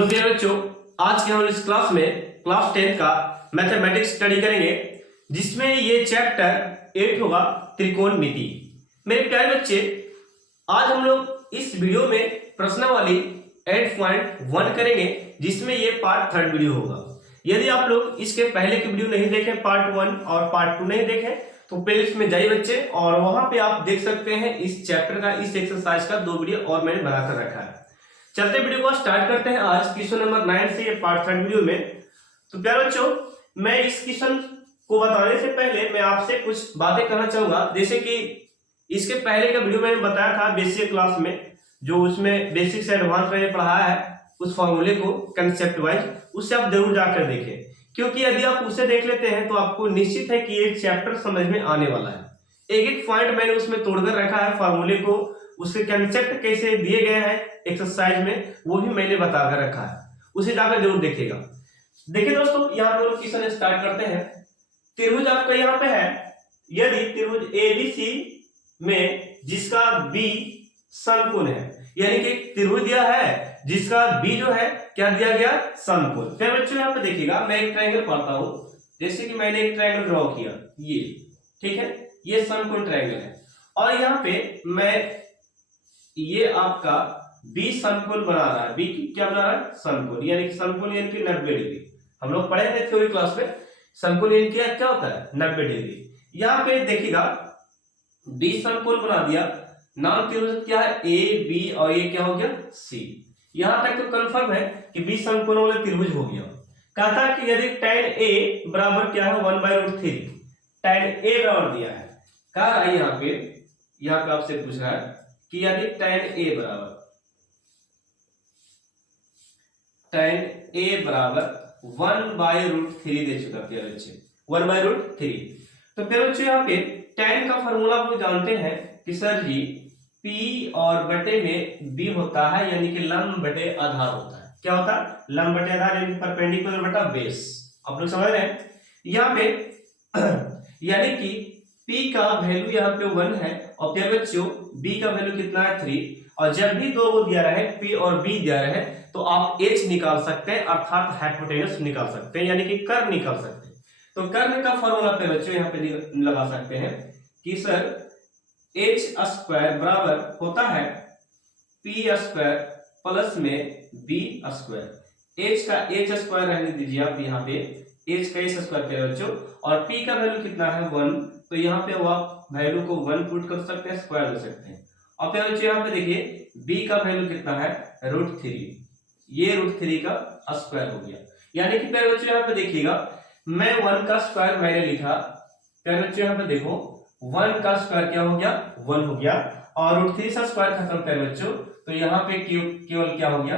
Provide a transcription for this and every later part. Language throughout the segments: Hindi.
हेलो प्यारे बच्चों, आज के हम इस क्लास में क्लास 10 का मैथमेटिक्स स्टडी करेंगे, जिसमें ये चैप्टर 8 होगा त्रिकोणमिति। मेरे प्यारे बच्चे, आज हम लोग इस वीडियो में प्रश्नावली 8.1 करेंगे, जिसमें ये पार्ट 3 वीडियो होगा। यदि आप लोग इसके पहले की वीडियो नहीं देखे, पार्ट 1 और पार्ट 2 नहीं देखे, तो प्लेलिस्ट में जाइए बच्चे, और वहां पे आप देख सकते हैं इस चैप्टर का, इस एक्सरसाइज का 2 वीडियो और मैंने बनाकर रखा है। चलते वीडियो को स्टार्ट करते हैं आज क्वेश्चन नंबर 9 से, ये पार्ट 3 वीडियो में। तो प्यारे बच्चों, मैं इस क्वेश्चन को बताने से पहले मैं आपसे कुछ बातें कहना चाहूंगा। जैसे कि इसके पहले का वीडियो मैंने बताया था बेसिक क्लास में, जो उसमें बेसिक से एडवांस मैंने पढ़ाया है उस फॉर्मूले को कंसेप्ट वाइज, उससे आप जरूर जाकर देखें, क्योंकि यदि आप उसे देख लेते हैं तो आपको निश्चित है कि ये चैप्टर समझ में आने वाला है। एक एक पॉइंट मैंने उसमें तोड़कर रखा है, फॉर्मूले को, उसके कंसेप्ट कैसे दिए गए हैं एक्सरसाइज में, वो भी मैंने बताकर रखा है, उसे जाकर जरूर देखिएगा। देखिए दोस्तों, यहाँ पे क्वेश्चन स्टार्ट करते हैं। त्रिभुज आपका यहाँ पे है, यदि त्रिभुज एबीसी में जिसका बी समकोण है, यानी कि त्रिभुज दिया है जिसका बी जो है क्या दिया गया, समकोण। फिर बच्चों यहाँ पे देखिएगा, मैं एक ट्रायंगल पढ़ता हूं। जैसे कि मैंने एक ट्रायंगल ड्रॉ किया, ये ठीक है, ये समकोण ट्रायंगल है, और यहाँ पे मैं ये आपका बी समकोण बना रहा है। बी क्या बना रहा है, समकोण, यानी कि समकोण यानी कि 90 डिग्री। हम लोग पढ़े थे थ्योरी क्लास में, समकोण यानी क्या होता है, 90 डिग्री। यहाँ पे देखिएगा बी समकोण बना दिया, नाम त्रिभुज क्या है, ए बी, और ये क्या हो गया, सी। यहां तक तो कंफर्म है कि बी समकोण वाला त्रिभुज हो गया। कहता है कि यदि tan ए बराबर क्या है, 1/√3, tan ए बराबर दिया है, कह रहा है यहाँ पे आपसे पूछ रहा है कि यदि tan ए बराबर 1/√3 दे चुका है बच्चे, 1/√3। तो फिर बच्चों यहाँ पे tan का फॉर्मूला आप लोग जानते हैं कि सर जी P और बटे में B होता है, यानी कि लंब बटे आधार होता है। क्या होता है, लंब बटे आधार, यानी परपेंडिकुलर बटा बेस। आप लोग समझ रहे हैं यहाँ पे यानी कि P का वैल्यू यहाँ पे 1 है, और फिर बच्चों B का वैल्यू कितना है, 3। और जब भी दो को दिया रहे, P और B दिया रहे, तो आप H निकाल सकते हैं, अर्थात हाइपोटेनस निकाल सकते हैं, यानी कि कर्ण निकाल सकते हैं। तो कर्ण का फॉर्मूला पे बच्चों यहाँ पे लगा सकते हैं कि सर h स्क्वायर बराबर होता है p स्क्वायर प्लस में b स्क्वायर। h का h स्क्वायर रहने दीजिए आप, यहाँ पे h का h स्क्वायर करें बच्चों, और p का वैल्यू कितना है, 1। तो यहाँ पे आप वैल्यू को 1 पुट कर सकते हैं, स्क्वायर ले सकते हैं। और फिर बच्चों यहाँ पे देखिए b का वैल्यू कितना है, √3, ये √3 का स्क्वायर हो गया। यानी कि प्यारे बच्चों यहाँ पे देखिएगा, मैं 1 का स्क्वायर मैंने लिखा, प्यारे बच्चों यहाँ पे देखो 1 का स्क्वायर क्या हो गया, 1 हो गया, और √3 से स्क्वायर खत्म कर बच्चों, तो यहाँ पे केवल क्या हो गया,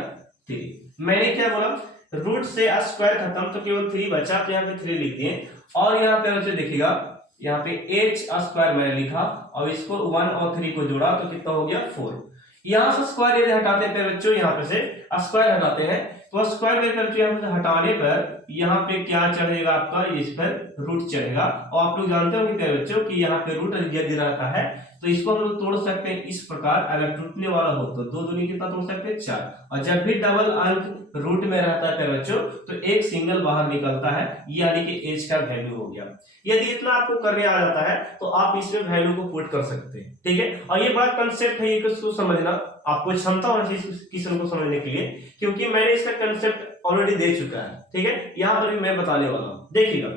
3। मैंने क्या बोला, रूट से स्क्वायर खत्म, तो केवल 3 बचा, तो यहाँ पे 3 लिख दिए। और यहाँ पे बच्चों देखिएगा, यहाँ पे h स्क्वायर मैंने लिखा, और इसको 1 और 3 को जोड़ा, तो कितना हो गया, 4। यहाँ से स्क्वायर यदि हटाते हैं बच्चों, यहाँ पे से स्क्वायर हटाते हैं, तो स्क्वायर यहाँ पे हटाने पर यहाँ पे क्या चढ़ेगा आपका, इस पर रूट चढ़ेगा। और आप लोग जानते हो कि बच्चों कि यहाँ पे रूट यदि रहता है तो इसको हम लोग तोड़ सकते हैं इस प्रकार। अगर टूटने वाला हो तो 2 दूनी कितना तोड़ सकते हैं, 4। और जब भी डबल अंक रूट में रहता है बच्चों, तो एक सिंगल बाहर निकलता है, यानी कि h का वैल्यू हो गया। यदि इतना आपको करने आ जाता है तो आप इसमें वैल्यू को पुट कर सकते हैं, ठीक है। और ये बड़ा कंसेप्ट है, ये इसको समझना आपको क्षमता होनी चाहिए इस क्वेश्चन को समझने के लिए, क्योंकि मैंने इसका कंसेप्ट ऑलरेडी दे चुका है, ठीक है। यहाँ पर भी मैं बताने वाला हूँ। देखिएगा,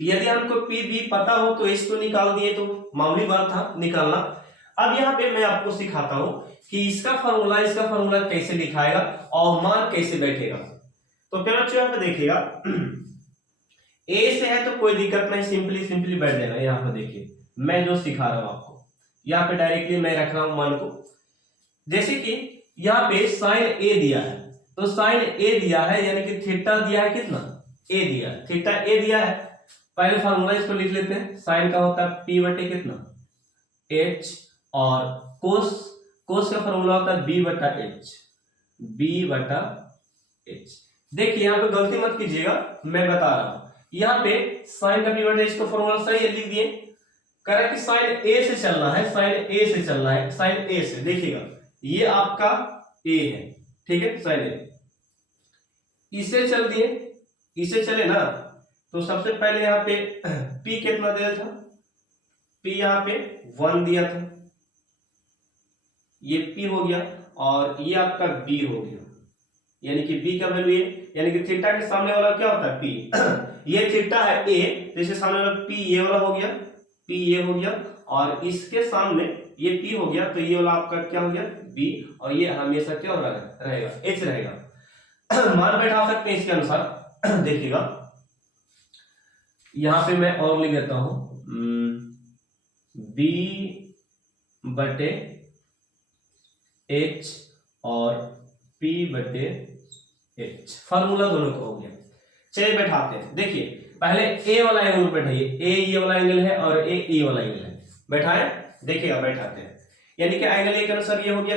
यदि हमको पी बी पता हो तो इसको निकाल दिए, तो मामूली बात था निकालना। अब यहाँ पे मैं आपको सिखाता हूं कि इसका फॉर्मूला कैसे लिखाएगा और मान कैसे बैठेगा। तो पहले बच्चों यहाँ पे देखिएगा, ए से है तो कोई दिक्कत नहीं, सिंपली बैठ जाएगा। यहाँ पे देखिए मैं जो सिखा रहा हूं आपको, यहाँ पे डायरेक्टली मैं रख रहा हूं मान को। जैसे कि यहाँ पे साइन ए दिया है, तो साइन ए दिया है, यानी कि थीटा दिया है, कितना, ए दिया है, थीटा ए दिया है। पहले फॉर्मूला इसको लिख लेते हैं, साइन का होता है p बटे कितना, h, और कोस का फॉर्मूला होता है b बटा h। देखिए यहाँ पे गलती मत कीजिएगा, मैं बता रहा हूं। यहाँ पे साइन का b बटा h का फॉर्मूला सही है, लिख दिए। कह रहा है कि साइन a से चलना है, साइन a से देखिएगा ये आपका a है, ठीक है, साइन a। इसे चल दिए, इसे चले ना, तो सबसे पहले यहाँ पे P कितना दिया था, P यहाँ पे 1 दिया था, ये P हो गया, और ये आपका B हो गया, यानी कि B का वैल्यू ये, यानी कि थीटा के सामने वाला क्या होता है P ये थीटा है A, तो इसके सामने वाला P ये वाला हो गया, P ये हो गया, और इसके सामने ये P हो गया, तो ये वाला आपका क्या हो गया B, और ये हमेशा क्या हो रहा है, रहेगा H रहेगा। मान बैठा सकते हैं इसके अनुसार। देखिएगा यहां पे मैं और लिख देता हूं, B बटे H और P बटे H, फार्मूला दोनों का हो गया। चलिए बैठाते हैं। देखिए पहले A वाला एंगल बैठाइए, A ये वाला एंगल है और A ये वाला एंगल है, बैठाए, देखिएगा बैठाते हैं, यानी कि एंगल A के अनुसार ये हो गया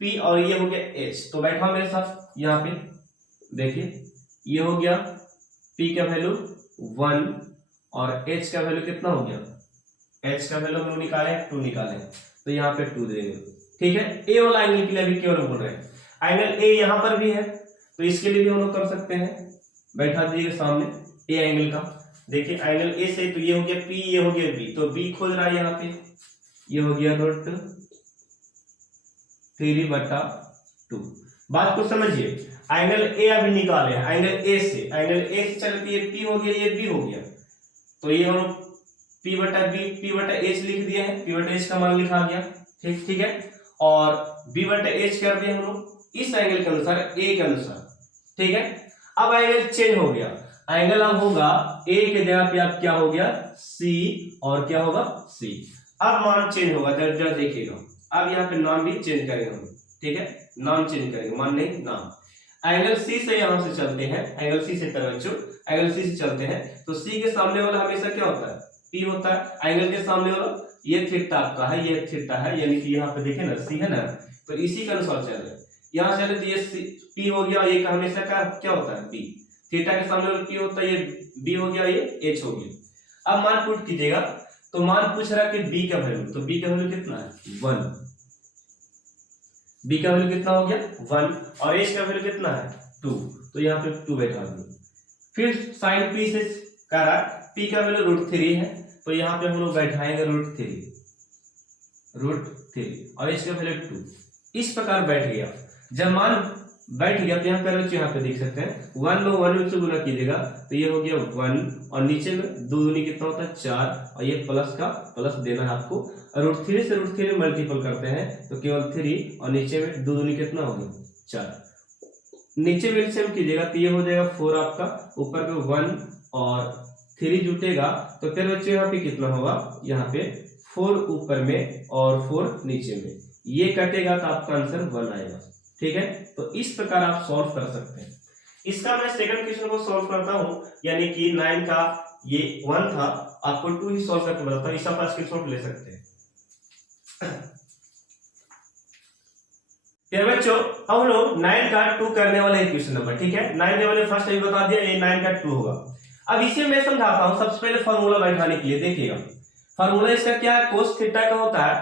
P और ये हो गया H, तो बैठा मेरे साथ यहाँ पे, देखिए ये हो गया P का वैल्यू 1 और H का वैल्यू कितना हो गया, H का वैल्यू हम लोग निकाले 2 निकाले, तो यहाँ पे 2 देंगे, ठीक है। ए वाला एंगल के लिए अभी केवल बोल रहे हैं, एंगल ए यहाँ पर भी है, तो इसके लिए भी हम लोग कर सकते हैं, बैठा दीजिएगा सामने ए एंगल का। देखिए एंगल ए से, तो ये हो गया P, ये हो गया B, तो B खोज रहा है यहाँ पे, ये हो गया √3/2। बात को समझिए, एंगल ए अभी निकाले हैं, एंगल ए से चलती है P हो गया, ये B हो गया, तो ये हम P/B P/H लिख दिए हैं, P/H का मान लिखा गया, ठीक है, और B/H कर दिया हम लोग इस एंगल के अनुसार, A के अनुसार, ठीक है। अब एंगल चेंज हो गया, एंगल अब होगा A के जगह पे आप क्या हो गया C, और क्या होगा C। अब मान चेंज होगा, जरा देखिएगा, अब यहाँ पे नाम भी चेंज करेंगे हम, ठीक है, नाम चेंज करेंगे, मान नहीं नाम। एंगल C से यहां से चलते हैं, एंगल C से बच्चों, एंगल C से चलते हैं, तो C के सामने वाला हमेशा क्या होता है, P होता है, एंगल के सामने वाला ये थीटा आपका है, ये थीटा है, यानी कि यहाँ पे देखें ना C है ना, तो इसी के अनुसार चल रहे, यहाँ चले तो ये P हो गया, ये हमेशा क्या होता है P, थीटा के सामने वाला P होता है, ये B हो गया, ये H हो गया। अब मान पुट कीजिएगा, तो मान पूछ रहा है कि B का वैल्यू, तो B का वैल्यू कितना है 1, B का वैल्यू कितना हो गया 1, और H का वैल्यू कितना है 2, तो यहाँ पे 2 बैठा दो। फिर साइन P से कह रहा है P का वैल्यू √3 है, तो यहाँ पे हम लोग बैठाएंगे √3 और H का वैल्यू 2, इस प्रकार बैठ गया। जब मान बैठ गया तो यहाँ पे यहाँ पे देख सकते हैं 1 में 1 से गुना कीजिएगा, तो ये हो गया 1, और नीचे में 2 दूनी कितना होता है 4, और ये प्लस का प्लस देना है आपको, √3 से √3 मल्टीपल करते हैं तो केवल 3, और नीचे में 2 दूनी कितना हो गया 4, नीचे में एलसीएम कीजिएगा तो ये हो जाएगा 4 आपका, ऊपर पे 1 और 3 जुटेगा, तो फिर बच्चों यहाँ पे कितना होगा, यहाँ पे 4 ऊपर में और 4 नीचे में, ये कटेगा तो आपका आंसर 1 आएगा, ठीक है। तो इस प्रकार आप सॉल्व कर सकते हैं। इसका मैं सेकंड क्वेश्चन को सॉल्व करता हूं, यानी कि 9 का ये 1 था, आपको 2 ही सॉल्व करके बताता हूं, इस आप स्क्रीनशॉट ले सकते हैं। फिर बच्चों अब हम लोग 9 का 2 करने वाले हैं क्वेश्चन नंबर, ठीक है। 9 के वाले फर्स्ट अभी बता दिया, ये 9 का 2 होगा। अब इसे मैं समझाता हूं, सबसे पहले फार्मूला बैठाने के लिए देखिएगा, फार्मूला इसका क्या है, कोस थीटा का होता है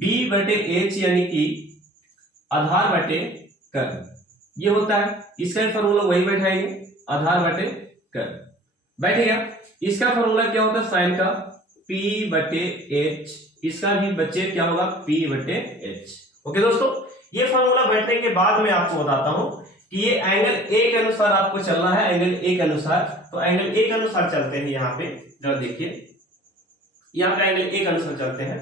B/H, यानी कि आधार बटे कर्व, ये होता है, इसका फार्मूला वही बैठाएंगे, आधार बटे कर्व बैठेगा। इसका फार्मूला क्या होता है, साइन का P/H, इसका भी बच्चे क्या होगा P/H। ओके दोस्तों, ये फार्मूला बैठने के बाद मैं आपको बताता हूं कि ये एंगल A के अनुसार आपको चलना है, एंगल A के अनुसार, तो एंगल A के अनुसार चलते हैं। यहाँ पे जरा देखिए, यहाँ पे एंगल A के अनुसार चलते हैं,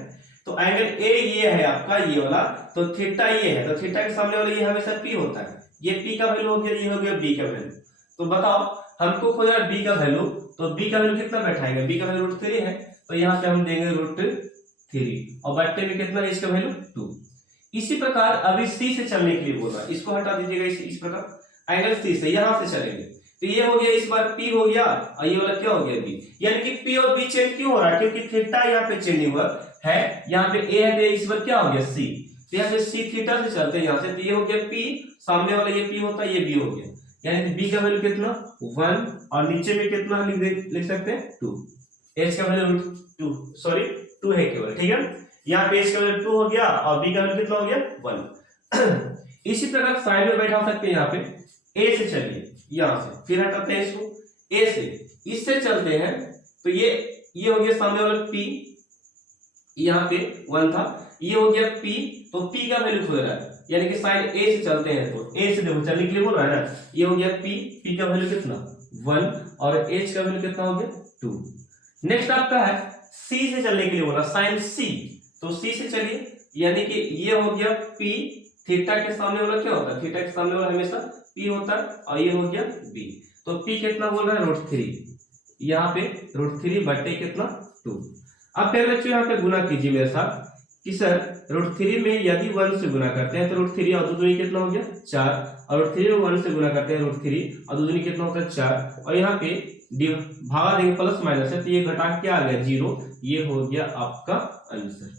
तो एंगल A ये है आपका, ये वाला, तो थीटा ये है, तो थीटा के सामने वाला ये हमेशा P होता है, ये P का वैल्यू हो गया, ये हो गया B का वैल्यू। तो बताओ हमको खोजना B का वैल्यू, तो B का वैल्यू कितना बैठाएंगे, B का वैल्यू √3 है, तो यहाँ पे हम देंगे √3, और बट्टे में कितना है इसका वैल्यू 2। इसी प्रकार अभी C से चलने के लिए बोला, इसको हटा दीजिएगा, इस प्रकार एंगल C से यहां से चलेंगे, तो ये हो गया, इस बार P हो गया, और ये वाला क्या हो गया B, यानी कि P और B चेंज क्यों हो रहा है, क्योंकि थीटा यहाँ पे चेंज हुआ है, यहाँ पे A है, तो इस बार क्या हो गया C, तो यहाँ पे C थीटा से चलते हैं यहाँ से, तो ये हो गया P, सामने वाला ये P होता है, ये B हो गया, यानी कि B का वैल्यू कितना 1, और नीचे में कितना लिख सकते हैं 2, H का वैल्यू 2 है केवल, ठीक है। यहाँ पे H का वैल्यू 2 हो गया, और B का वैल्यू कितना हो गया 1। इसी प्रकार साइन में बैठा सकते हैं, यहाँ पे A से चलिए, यहां से, फिर हटाते हैं इसको ए से, इससे चलते हैं तो ये हो गया सामने वाला p, यहाँ पे 1 था, ये हो गया p, तो p का वैल्यू खोज रहा है, यानी कि साइन a से चलते हैं तो a से देखो चलने के लिए बोल रहा है ना, ये हो गया p का वैल्यू कितना 1 और h का वैल्यू कितना हो गया 2। नेक्स्ट आपका है c से चलने के लिए बोला साइन c, तो c से चलिए, यानी कि ये हो गया p, थीटा के सामने वाला क्या होता है, थीटा के सामने वाला हमेशा p होता है, और ये हो गया b, तो p कितना बोल रहा है √3, यहाँ पे √3 बटे कितना 2। अब फिर बच्चों यहाँ पे गुना कीजिए मेरे साथ कि सर √3 में यदि 1 से गुना करते हैं तो √3 और 2 दूनी कितना हो गया 4, और √3 में 1 से गुना करते हैं √3 और 2 दूनी कितना होता है 4, और यहाँ पे भागा देंगे प्लस माइनस है तो ये घटा क्या आ गया 0, ये हो गया आपका आंसर।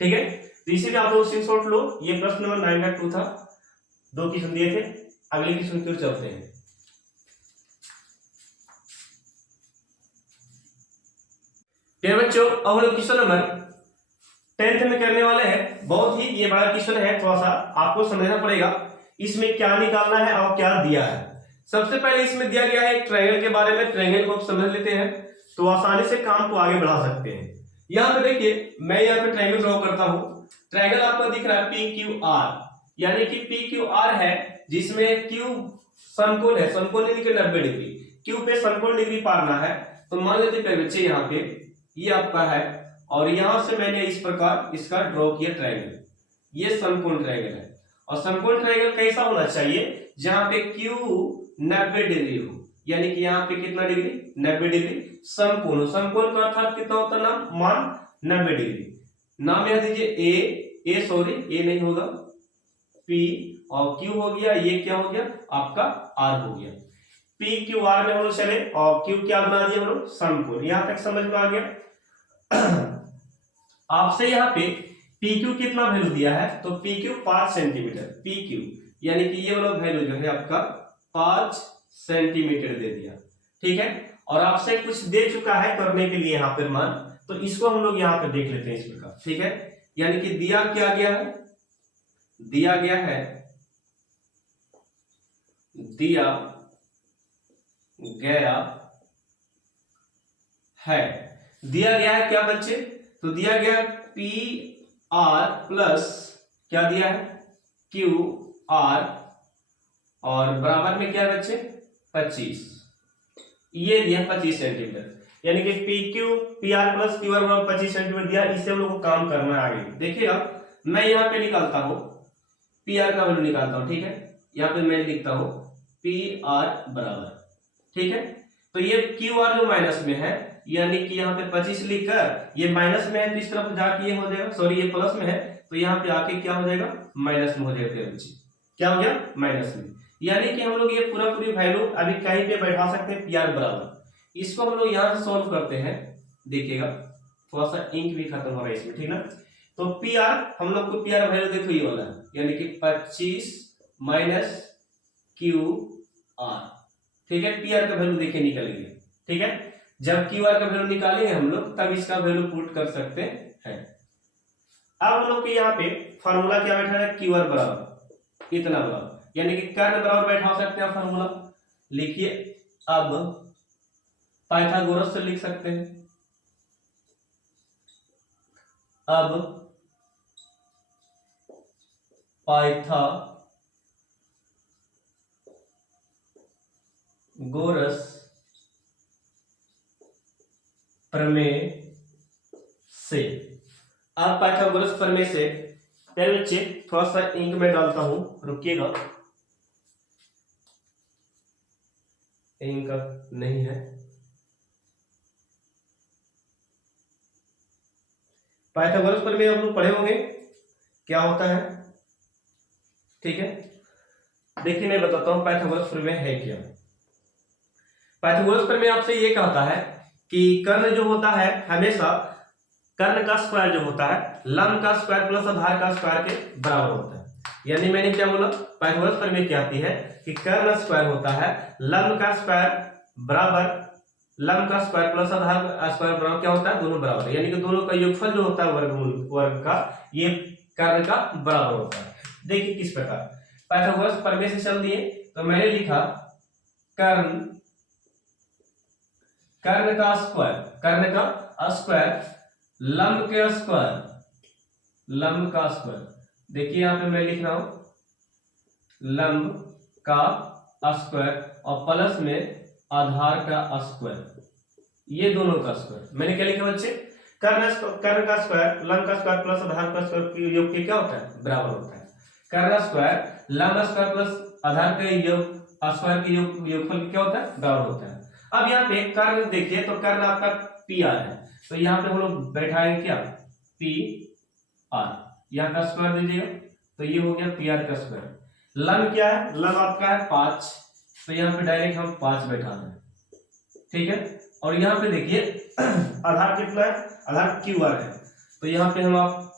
ठीक है, तो इसीलिए आप लोग स्क्रीनशॉट लो, ये प्रश्न नंबर 9.2 था, 2 क्वेश्चन दिए थे। अगले क्वेश्चन की ओर चलते हैं। फिर बच्चों अब हम लोग क्वेश्चन नंबर 10th में करने वाले हैं। बहुत ही ये बड़ा क्वेश्चन है, थोड़ा सा आपको समझना पड़ेगा इसमें क्या निकालना है और क्या दिया है। सबसे पहले इसमें दिया गया है ट्रायंगल के बारे में, ट्रायंगल को समझ लेते हैं तो आसानी से काम को आगे बढ़ा सकते हैं। यहाँ पे देखिए मैं यहाँ पे ट्रायंगल ड्रॉ करता हूँ, ट्रायंगल आपको दिख रहा है PQR, यानी कि PQR है जिसमें Q समकोण है, समकोण यानी कि 90 डिग्री, Q पे समकोण डिग्री पारना है। तो मान लेते हैं बच्चे यहाँ पे ये आपका है और यहां से मैंने इस प्रकार इसका ड्रॉ किया ट्रायंगल, ये समकोण ट्रायंगल है। और समकोण ट्रायंगल कैसा होना चाहिए जहां पे Q 90 डिग्री हो, यानी कि यहाँ पे कितना डिग्री 90 डिग्री समकोण हो। समकोण का अर्थात कितना होता है नाम मान 90 डिग्री। नाम याद दीजिए ए नहीं होगा P और Q हो गया, ये क्या हो गया आपका R हो गया। PQR में हम लोग चले और Q क्या बना दिया हम लोग समकोण। यहां तक समझ में आ गया। आपसे यहाँ पे PQ कितना वैल्यू दिया है तो PQ 5 सेंटीमीटर, PQ यानी कि ये वाला वैल्यू जो है आपका 5 सेंटीमीटर दे दिया। ठीक है, और आपसे कुछ दे चुका है करने के लिए यहाँ पर मान, तो इसको हम लोग यहाँ पे देख लेते हैं इस प्रकार। ठीक है, यानी कि दिया क्या गया है, दिया गया है क्या बच्चे, तो दिया गया PR प्लस क्या दिया है QR और बराबर में क्या है बच्चे 25, ये दिया 25 सेंटीमीटर, यानी कि PR प्लस QR बराबर 25 सेंटीमीटर दिया। इससे हम लोग को काम करना है आगे। देखिएगा मैं यहाँ पे निकालता हूँ PR का वैल्यू निकालता हूँ। ठीक है, यहाँ पे मैं लिखता हूँ PR बराबर, ठीक है, तो ये QR जो माइनस में है यानी कि यहाँ पे 25 लिखकर ये माइनस में है तो इस तरफ जाके ये हो जाएगा, सॉरी ये प्लस में है तो यहाँ पे आके क्या हो जाएगा माइनस में हो जाएगा बच्चे, क्या हो गया माइनस में। यानी कि हम लोग ये पूरी वैल्यू अभी कहीं पे बैठा सकते हैं PR बराबर। इसको हम लोग यहाँ से सॉल्व करते हैं, देखिएगा थोड़ा सा इंक भी खत्म हो रहा है इसमें, ठीक ना। तो PR हम लोग को PR वैल्यू देखो ये वाला है, यानी कि 25 माइनस QR, ठीक है, PR का वैल्यू देखिए निकल गया। ठीक है, जब QR का वैल्यू निकालेंगे हम लोग तब इसका वैल्यू पुट कर सकते हैं। अब हम लोग के यहाँ पे फार्मूला क्या बैठा है QR बराबर इतना बराबर, यानी कि कर्ण बराबर बैठा सकते हैं फार्मूला। लिखिए अब पाइथागोरस से लिख सकते हैं, अब पाइथागोरस प्रमेय से, अब पाइथागोरस प्रमेय से पहले बच्चे थोड़ा सा इंक में डालता हूं, रुकिएगा, इंक नहीं है। पाइथागोरस प्रमेय हम लोग पढ़े होंगे क्या होता है। ठीक है, देखिए मैं बताता हूं पाइथागोरस प्रमेय है क्या। पाइथागोरस प्रमेय आपसे ये कहता है कि कर्ण जो होता है हमेशा कर्ण का स्क्वायर जो होता है लंब का स्क्वायर प्लस आधार का स्क्वायर के बराबर होता है। यानी मैंने क्या बोला, पाइथागोरस प्रमेय क्या आती है कि कर्ण स्क्वायर होता है लंब का स्क्वायर बराबर, लंब का स्क्वायर प्लस आधार का स्क्वायर बराबर क्या होता है दोनों बराबर है, यानी कि दोनों का योगफल जो होता है वर्ग का ये कर्ण का बराबर होता है। देखिए किस प्रकार पाइथागोरस प्रमेय से चल दिए, तो मैंने लिखा कर्ण का स्क्वायर लंब का स्क्वायर। देखिए यहां पे मैं लिख रहा हूं लंब का स्क्वायर और प्लस में आधार का स्क्वायर, ये दोनों का स्क्वायर। मैंने क्या लिखा बच्चे, कर्ण का स्क्वायर लंब का स्क्वायर प्लस आधार का स्क्वायर के योग के क्या होता है, बराबर होता है। कर्ण स्क्वायर लंब स्क्वायर प्लस आधार के योग स्क्वायर के योगफल क्या होता है, बराबर होता है। अब यहाँ पे कर्ण देखिए, तो कर्ण आपका पी आर है, तो यहाँ पे हम लोग बैठाएंगे क्या, पी आर, यहाँ का स्क्वायर दीजिएगा, तो ये हो गया पी आर का स्क्वायर। लंब क्या है, लंब आपका है 5, तो यहाँ पे डायरेक्ट हम 5 बैठा रहे हैं, ठीक है। और यहाँ पे देखिए आधार कितना है, आधार क्यू आर है, तो यहाँ पे हम आप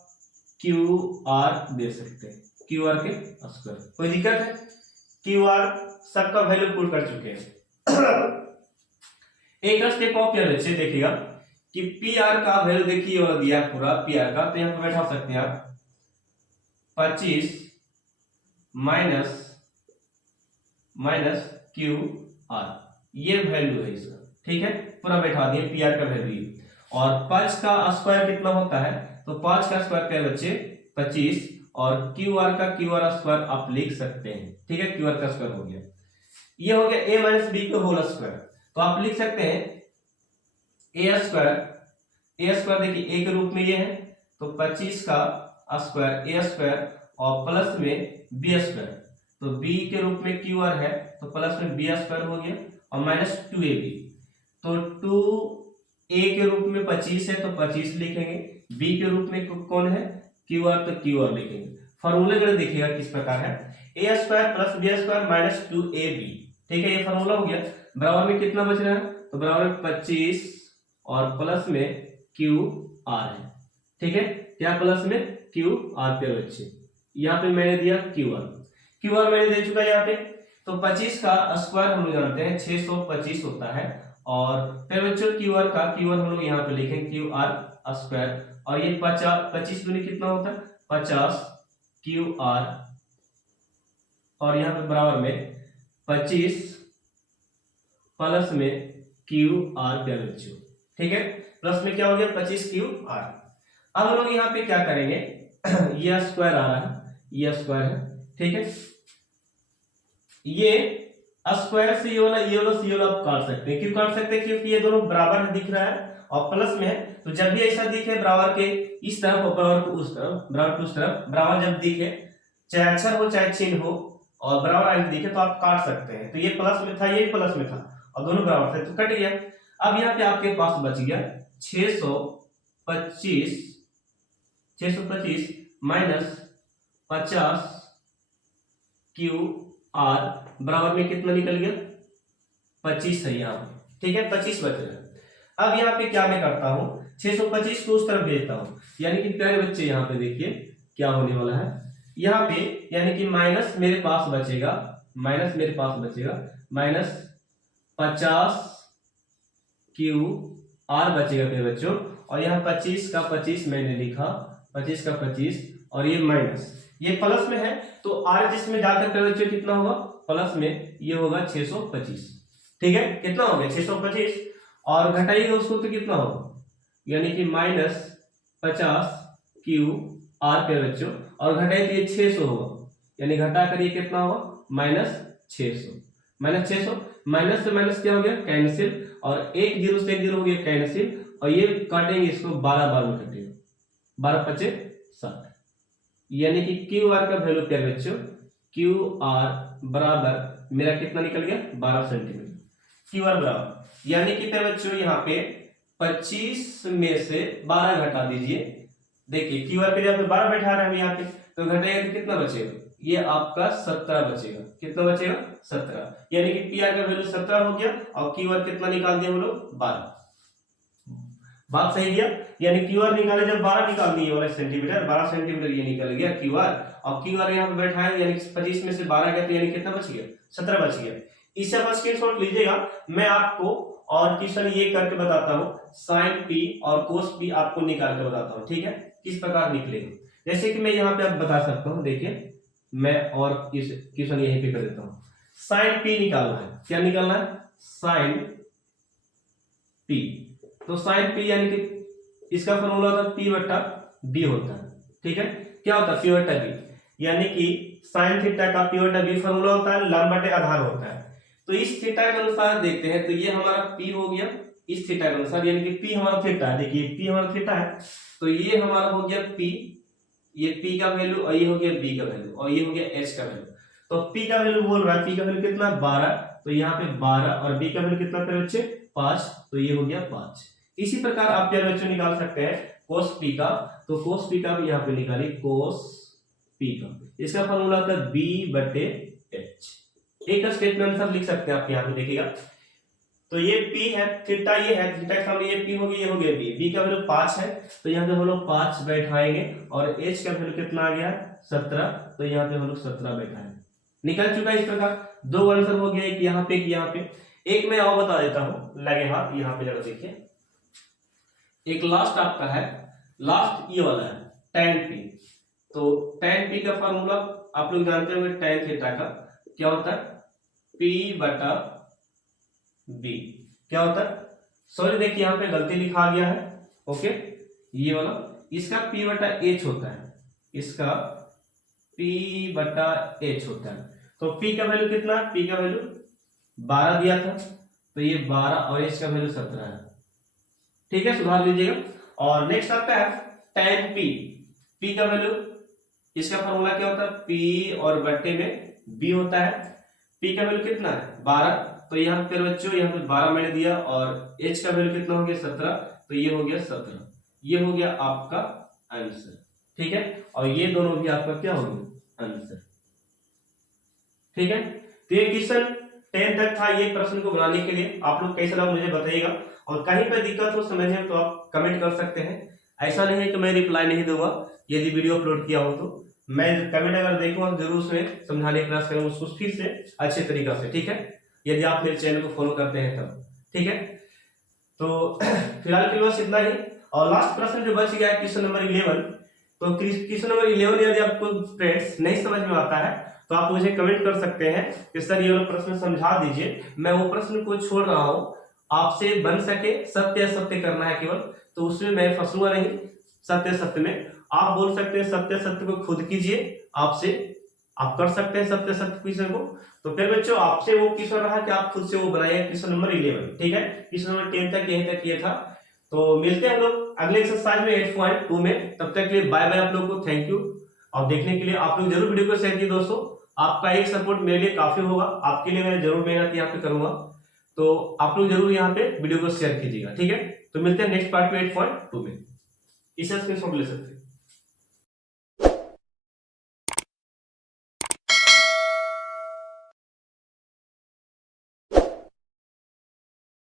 क्यू आर दे सकते हैं, क्यू आर के स्क्वायर। कोई दिक्कत है, क्यू आर सबका वैल्यू पुट कर चुके हैं। एक स्टेप और क्या बच्चे देखिएगा कि पी आर का वैल्यू देखिए वाला दिया पूरा पी आर का, तो यहाँ पे बैठा सकते हैं आप 25 माइनस क्यू आर, ये वैल्यू है इसका, ठीक है, पूरा बैठा दिए पी आर का वैल्यू। और 5 का स्क्वायर कितना होता है, तो 5 का स्क्वायर क्या है बच्चे 25, और क्यू आर स्क्वायर आप लिख सकते हैं, ठीक है, क्यू आर का स्क्वायर हो गया, ये हो गया a माइनस बी का होल स्क्वायर। तो आप लिख सकते हैं ए स्क्वायर देखिए a के रूप में ये है, तो 25 का स्क्वायर ए स्क्वायर और प्लस में बी स्क्वायर, तो b के रूप में क्यू आर है, तो प्लस में बी स्क्वायर हो गया और माइनस 2ab, तो 2a के रूप में 25 है, तो 25 लिखेंगे, b के रूप में कौन है क्यू आर, तो क्यू आर लिखेंगे। फॉर्मूले जरा देखिएगा किस प्रकार है, a square plus b square minus 2ab, ठीक है, ये फॉर्मूला हो गया। बराबर में कितना बच रहा है, तो बराबर में 25 और प्लस में क्यू आर है, ठीक है, क्या प्लस में क्यू आर पे बच्चे, यहाँ पे मैंने दिया क्यू आर मैंने दे चुका यहाँ पे। तो 25 का स्क्वायर हम लोग जानते हैं 625 होता है, और फिर बच्चों क्यू आर हम लोग यहाँ पे लिखेंगे क्यू आर स्क्वायर, और ये 25 दूनी कितना होता है 50 क्यू आर, और यहाँ पे बराबर में 25 प्लस में क्यू आर पे बच्चों, ठीक है, प्लस में क्या हो गया 25 क्यू आर। अब हम लोग यहाँ पे क्या करेंगे ये स्क्वायर आ रहा है, ये स्क्वायर है, ठीक है, ये स्क्वायर से ये वाला आप काट सकते हैं, क्यों काट सकते हैं, क्योंकि ये दोनों बराबर दिख रहा है और प्लस में है, तो जब भी ऐसा दिखे बराबर के इस तरफ और बराबर को उस तरफ, बराबर को उस तरफ, बराबर जब दिखे चाहे अक्षर हो चाहे चिन्ह हो और बराबर आगे दिखे तो आप काट सकते हैं। तो ये प्लस में था, ये प्लस में था और दोनों बराबर थे, तो कट गया। अब यहाँ पे आपके पास बच गया 625 माइनस 50 क्यू आर बराबर में कितना निकल गया 25 है यहाँ पे, ठीक है, 25 बच रहा है। अब यहाँ पे क्या मैं करता हूँ 625 को उस तरफ भेजता हूँ, यानी कि प्यारे बच्चे यहाँ पे देखिए क्या होने वाला है, यहाँ पे यानी कि माइनस मेरे पास बचेगा माइनस 50 क्यू आर बचेगा मेरे बच्चों, और यहाँ 25 का 25 मैंने लिखा, 25 का 25 और ये माइनस, ये प्लस में है तो आर जिसमें जाकर के बच्चों कितना होगा प्लस में, ये होगा 625, ठीक है, कितना हो गया 625, और घटाइएगा उसको तो कितना होगा, यानी कि माइनस 50 क्यू आर पे बच्चों, और घटाइए तो ये 600 होगा, यानी घटा कर ये कितना होगा माइनस 600, माइनस से माइनस क्या हो गया कैंसिल, और एक जीरो से एक जीरो हो गया कैंसिल, और ये काटेंगे इसको 12 बार में कटेगा, 12 पचे 60, यानी कि क्यू आर का वैल्यू क्या बच्चों, क्यू आर बराबर मेरा कितना निकल गया 12 सेंटीमीटर, क्यू आर बराबर, यानी कि बच्चों यहाँ पे 25 में से 12 घटा दीजिए, देखिए क्यू आर पे जब 12 बैठा रहे हैं यहाँ पे, तो घटाएगा तो कितना बचेगा, ये आपका 17 बचेगा, कितना बचेगा 17, यानी कि पी आर का वैल्यू 17 हो गया, और क्यू आर कितना निकाल दिया हम लोग 12, बात सही गया, यानी क्यू आर निकाले जब 12 निकाल दिए वाला सेंटीमीटर, 12 सेंटीमीटर ये निकल गया क्यू आर, और क्यू आर यहाँ पे बैठा है, यानी 25 में से 12 गया तो यानी कितना बच गया 17 बच गया। इससे आप स्क्रीनशॉट लीजिएगा, मैं आपको और क्वेश्चन ये करके बताता हूँ, साइन पी और कोस पी आपको निकाल के बताता हूँ, ठीक है, किस प्रकार निकलेगा। जैसे कि मैं यहाँ पे आप बता सकता हूँ, देखिए मैं और इस क्वेश्चन यहीं पे कर देता हूँ, साइन पी निकालना है। क्या निकालना है? Sine P. तो साइन पी यानी कि इसका फॉर्मूला होता है पी बट्टा बी होता है। ठीक है, क्या होता है? पी बट्टा बी, यानी कि साइन थीटा का पी बट्टा बी फॉर्मूला होता है, लंब बटे आधार होता है। तो इस थीटा के अनुसार देखते हैं, तो ये हमारा पी हो गया इस थीटा के अनुसार, यानी कि पी हमारा थीटा है, देखिए पी हमारा थीटा है, तो ये हमारा हो गया पी, ये पी का वैल्यू, और ये हो गया बी का वैल्यू, और ये हो गया एच का वैल्यू। तो पी का वैल्यू बोल रहा है, पी का वैल्यू कितना? 12, तो यहाँ पे 12, और बी का वैल्यू कितना प्यारे बच्चे? 5, तो ये हो गया 5। इसी प्रकार आप प्यारे बच्चों निकाल सकते हैं कोस पी का, तो कोस पी का भी यहाँ पे निकालिए, कोस पी का, इसका फॉर्मूला होता है बी बटे एच। एक स्टेप में आंसर लिख सकते हैं आप, यहाँ पे देखिएगा, तो ये P है, थीटा ये है, थीटा के सामने ये P हो गया, ये हो गया B, B का वैल्यू 5 है, तो यहाँ पे हम लोग 5 बैठाएंगे, और H का वैल्यू कितना आ गया? 17, तो यहाँ पे हम लोग 17 बैठाएंगे। निकल चुका है इस प्रकार। दो आंसर हो गया, एक यहाँ पे, एक यहाँ पे। एक मैं और बता देता हूँ, लगे हाथ, यहाँ पे जरा देखिए, एक लास्ट आपका है, लास्ट ये वाला है tan P। तो tan P का फॉर्मूला आप लोग जानते होंगे, tan थीटा का क्या होता है? P बटा बी। क्या होता है? सॉरी देखिए यहाँ पे गलती लिखा गया है, ओके, ये वाला, इसका P बटा H होता है, इसका P बटा H होता है। तो P का वैल्यू कितना? P का वैल्यू 12 दिया था, तो ये 12, और H का वैल्यू 17 है। ठीक है, सुधार लीजिएगा। और नेक्स्ट आपका है tan P। P का वैल्यू, इसका फॉर्मूला क्या होता है? P और बट्टे में B होता है। P का वैल्यू कितना है? 12, तो यहाँ पे बच्चों यहाँ पे 12 मैंने दिया, और H का वैल्यू कितना हो गया? 17, तो ये हो गया 17। ये हो गया आपका आंसर। ठीक है, और ये दोनों भी आपका क्या हो गया? आंसर। ठीक है, तो ये क्वेश्चन 10 तक था। ये प्रश्न को बनाने के लिए आप लोग कैसा लगा मुझे बताइएगा, और कहीं पर दिक्कत हो समझने में तो आप कमेंट कर सकते हैं। ऐसा नहीं है कि मैं रिप्लाई नहीं दूंगा, यदि वीडियो अपलोड किया हो तो मैं कमेंट अगर देखूंगा जरूर उसमें समझाने का प्रयास करूंगा उसको फिर से अच्छे तरीका से। ठीक है, यदि आप मेरे चैनल को फॉलो करते हैं तब। ठीक है, तो फिलहाल के लिए बस इतना ही। और लास्ट प्रश्न जो बच गया है क्वेश्चन नंबर 11, तो क्वेश्चन नंबर 11 यदि आपको फ्रेंड्स नहीं समझ में आता है तो आप मुझे कमेंट कर सकते हैं कि सर ये वाला प्रश्न समझा दीजिए। मैं वो प्रश्न को छोड़ रहा हूँ, आपसे बन सके सत्य असत्य करना है केवल, तो उसमें मैं फंसूंगा नहीं। सत्य सत्य में आप बोल सकते हैं, सत्य सत्य को खुद कीजिए, आपसे आप कर सकते हैं सत्य सत्य क्वेश्चन को। तो फिर बच्चों आपसे वो क्वेश्चन रहा कि आप खुद से वो बनाइए क्वेश्चन नंबर 11। ठीक है, क्वेश्चन नंबर 10 तक यहीं तक ये था। तो मिलते हैं हम लोग अगले एक्सरसाइज में 8.2 में। तब तक के लिए बाय बाय आप लोगों को, थैंक यू। और देखने के लिए आप लोग जरूर वीडियो को शेयर कीजिए दोस्तों, आपका एक सपोर्ट मेरे लिए काफी होगा, आपके लिए मैं जरूर मेहनत यहाँ पे करूंगा। तो आप लोग जरूर यहाँ पे वीडियो को शेयर कीजिएगा। ठीक है, तो मिलते हैं नेक्स्ट पार्ट में 8.2 में। इसे स्क्रीनशॉट ले सकते हैं।